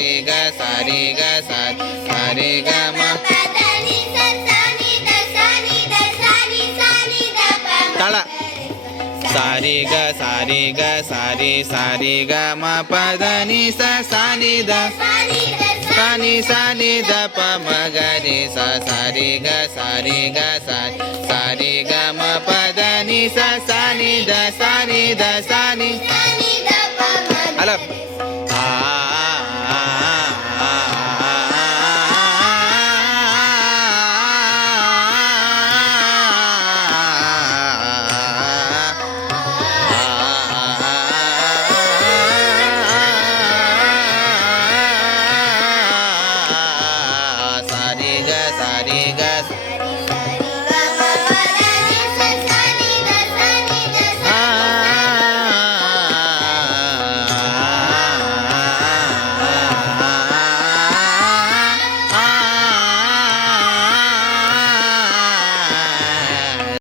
रे ग सा रे ग सा रे ग म तळ सा रे ग सा रे ग सा रे ग म प द नि सा नि द सा नि द प म ग रे सा रे ग सा रे ग म प द नि सा नि द सा नि द सा नि.